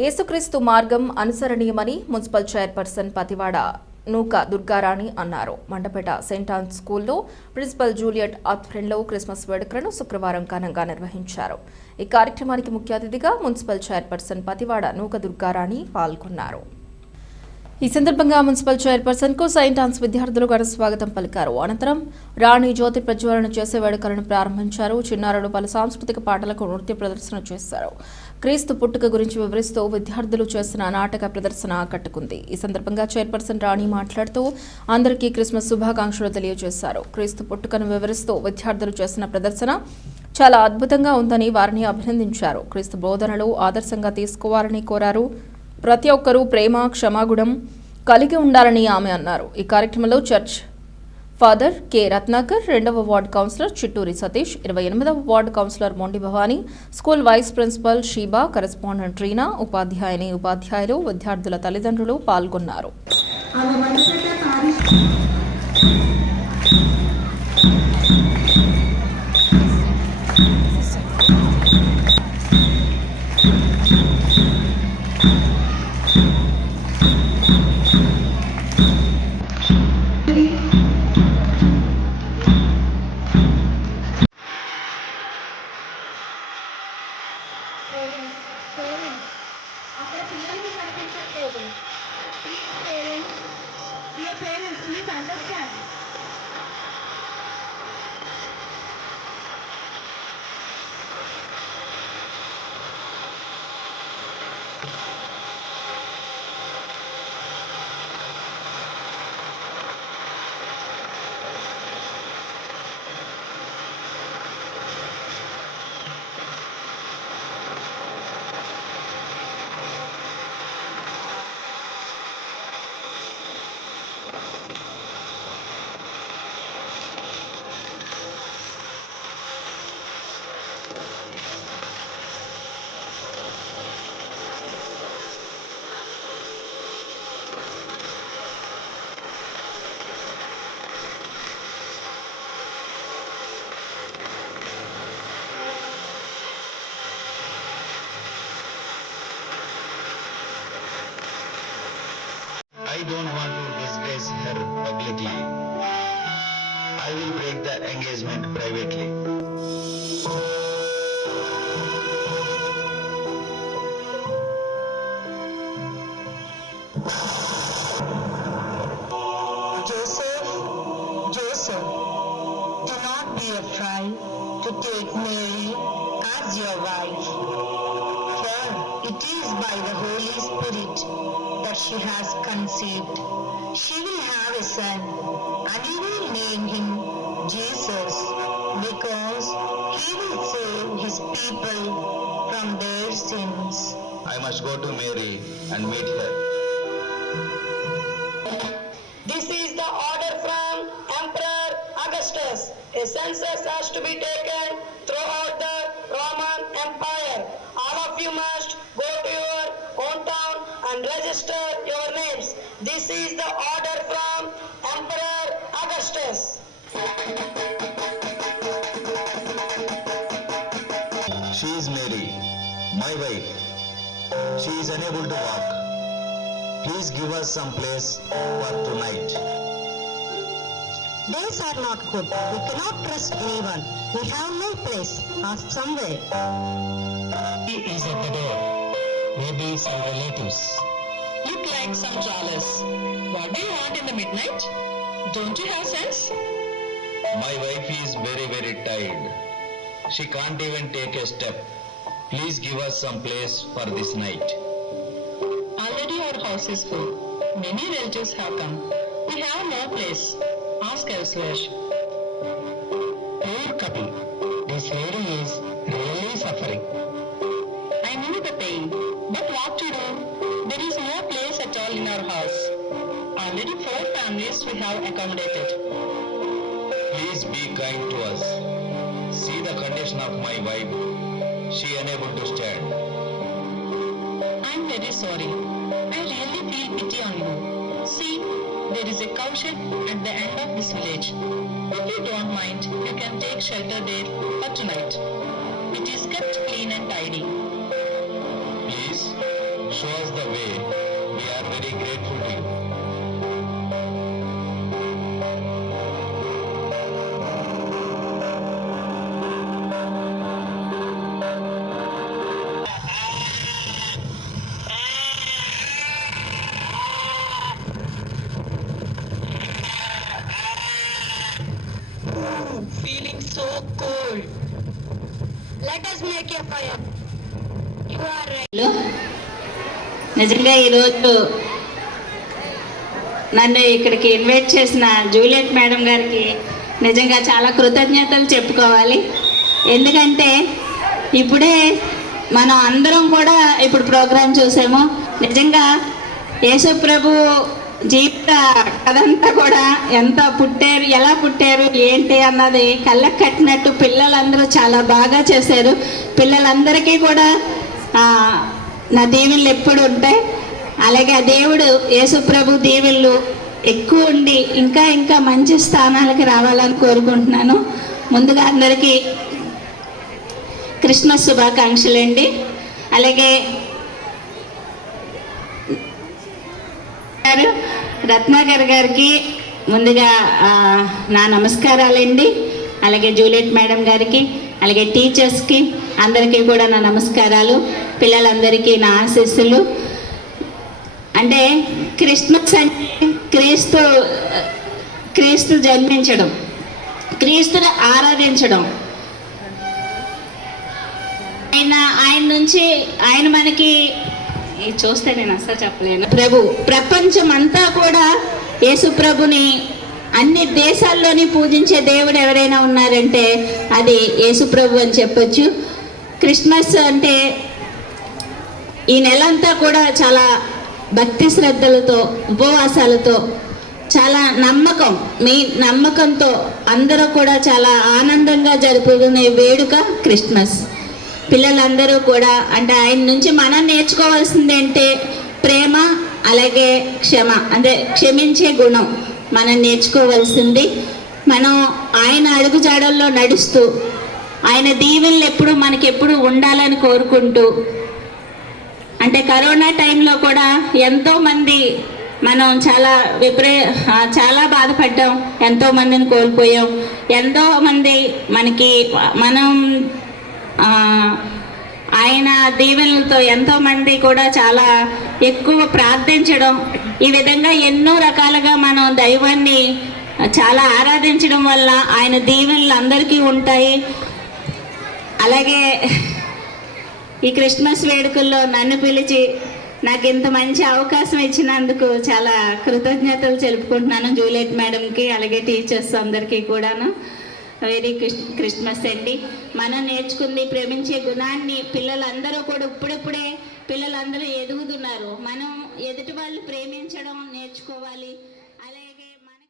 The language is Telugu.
యేసుక్రీస్తు మార్గం అనుసరణీయమని మున్సిపల్ చైర్పర్సన్ పతివాడ నూక దుర్గారాణి అన్నారు. మండపేట సెయింట్ ఆన్స్ స్కూల్లో ప్రిన్సిపల్ జూలియట్ ఆధ్వర్యంలో క్రిస్మస్ వేడుకలను శుక్రవారం ఘనంగా నిర్వహించారు. ఈ కార్యక్రమానికి ముఖ్య అతిథిగా మున్సిపల్ చైర్పర్సన్ పతివాడ నూక దుర్గారాణి పాల్గొన్నారు. ఈ సందర్భంగా మున్సిపల్ చైర్పర్సన్కు సెయింట్ ఆన్స్ విద్యార్థులు ఘన స్వాగతం పలికారు. అనంతరం రాణి జ్యోతి ప్రజ్వలన చేసే వేడుకలను ప్రారంభించారు. చిన్నారులు పలు సాంస్కృతిక పాటలకు నృత్య ప్రదర్శన చేశారు. క్రీస్తు పుట్టుక గురించి వివరిస్తూ విద్యార్థులు చేసిన నాటక ప్రదర్శన ఆకట్టుకుంది. ఈ సందర్భంగా చైర్పర్సన్ రాణి మాట్లాడుతూ అందరికీ క్రిస్మస్ శుభాకాంక్షలు తెలియజేశారు. క్రీస్తు పుట్టుకను వివరిస్తూ విద్యార్థులు చేసిన ప్రదర్శన చాలా అద్భుతంగా ఉందని వారిని అభినందించారు. క్రీస్తు బోధనలు ఆదర్శంగా తీసుకోవాలని కోరారు. ప్రతి ఒక్కరూ ప్రేమ క్షమాగుణం కలిగి ఉండాలని ఆమె అన్నారు. ఈ కార్యక్రమంలో చర్చ్ ఫాదర్ కె. రత్నాకర్ రెండవ వార్డ్ కౌన్సిలర్ చిట్టూరి సతీష్ ఇరవై ఎనిమిదవ ward councillor Mondi Bhavani school vice principal Sheeba correspondent Reena ఉపాధ్యాయుని ఉపాధ్యాయులు విద్యార్థుల తల్లిదండ్రులు పాల్గొన్నారు. 别人平板的杆。The engagement privately. Joseph, Joseph, do not be afraid to take Mary as your wife. For it is by the Holy Spirit that she has conceived. She will have a son, and you will name him Mary and meet her. This is the order from Emperor Augustus. A census has to be taken throughout the Roman Empire. All of you must go to your hometown and register your names. This is the order from Emperor Augustus. She is Mary, my wife. She is unable to walk. Please give us some place for tonight. Days are not good. We cannot trust anyone. We have no place. Ask somewhere. He is at the door. Maybe some relatives. Look like some jollies. What do you want in the midnight? Don't you have sense? My wife is very, very tired. She can't even take a step. Please give us some place for this night. Already our house is full. Many relatives have come. We have no place. Ask elsewhere. Poor couple. This lady is really suffering. I know the pain. But what to do? There is no place at all in our house. Already four families we have accommodated. Please be kind to us. See the condition of my wife. She unable to stand. I'm very sorry. I really feel pity on you. See, there is a cowshed at the end of this village. If you don't mind, you can take shelter there for tonight. నిజంగా ఈరోజు నన్ను ఇక్కడికి ఇన్వైట్ చేసిన జూలియట్ మేడం గారికి నిజంగా చాలా కృతజ్ఞతలు చెప్పుకోవాలి. ఎందుకంటే ఇప్పుడే మనం అందరం కూడా ఇప్పుడు ప్రోగ్రాం చూసాము. నిజంగా యేసుప్రభు జీవిత కథంతా కూడా ఎంత పుట్టారు ఎలా పుట్టారు ఏంటి అన్నది కళ్ళకు కట్టినట్టు పిల్లలందరూ చాలా బాగా చేశారు. పిల్లలందరికీ కూడా నా దీవెనలు ఎప్పుడు ఉంటాయి? అలాగే ఆ దేవుడు యేసుప్రభు దీవెళ్ళు ఎక్కువ ఉండి ఇంకా ఇంకా మంచి స్థానాలకు రావాలని కోరుకుంటున్నాను. ముందుగా అందరికీ క్రిస్మస్ శుభాకాంక్షలు అండి. అలాగే గారు రత్నాకర్ గారికి ముందుగా నా నమస్కారాలండి. అలాగే జూలియట్ మేడం గారికి అలాగే టీచర్స్కి అందరికీ కూడా నా నమస్కారాలు. పిల్లలందరికీ నా ఆశీస్సులు. అంటే క్రిస్మస్ అంటే క్రీస్తు క్రీస్తు జన్మించడం క్రీస్తుని ఆరాధించడం. ఆయన ఆయన నుంచి ఆయన మనకి చూస్తే నేను అసలు చెప్పలేను. ప్రభు ప్రపంచం అంతా కూడా యేసు ప్రభుని అన్ని దేశాల్లోని పూజించే దేవుడు ఎవరైనా ఉన్నారంటే అది యేసు ప్రభు అని చెప్పొచ్చు. క్రిస్మస్ అంటే ఈ నెలంతా కూడా చాలా భక్తి శ్రద్ధలతో ఉపవాసాలతో చాలా నమ్మకం మీ నమ్మకంతో అందరూ కూడా చాలా ఆనందంగా జరుపుకునే వేడుక క్రిస్మస్. పిల్లలందరూ కూడా అంటే ఆయన నుంచి మనం నేర్చుకోవాల్సింది అంటే ప్రేమ అలాగే క్షమ అంటే క్షమించే గుణం మనం నేర్చుకోవాల్సింది. మనం ఆయన అడుగుజాడల్లో నడుస్తూ ఆయన దీవెనలు ఎప్పుడు మనకెప్పుడు ఉండాలని కోరుకుంటూ అంటే కరోనా టైంలో కూడా ఎంతో మంది మనం చాలా విపరీ చాలా బాధపడ్డాం. ఎంతో మందిని కోల్పోయాం. ఎంతో మంది మనకి మనం ఆయన దీవెనలతో ఎంతో మంది కూడా చాలా ఎక్కువ ప్రార్థించడం. ఈ విధంగా ఎన్నో రకాలుగా మనం దైవాన్ని చాలా ఆరాధించడం వల్ల ఆయన దీవెనలు అందరికీ ఉంటాయి. అలాగే ఈ క్రిస్మస్ వేడుకల్లో నన్ను పిలిచి నాకు ఇంత మంచి అవకాశం ఇచ్చినందుకు చాలా కృతజ్ఞతలు తెలుపుకుంటున్నాను జూలియట్ మేడంకి అలాగే టీచర్స్ అందరికీ కూడాను. వెరీ క్రిస్మస్ అండి. మనం నేర్చుకుంది ప్రేమించే గుణాన్ని పిల్లలందరూ కూడా ఇప్పుడిప్పుడే పిల్లలందరూ ఎదుగుతున్నారు. మనం ఎదుటి వాళ్ళు ప్రేమించడం నేర్చుకోవాలి.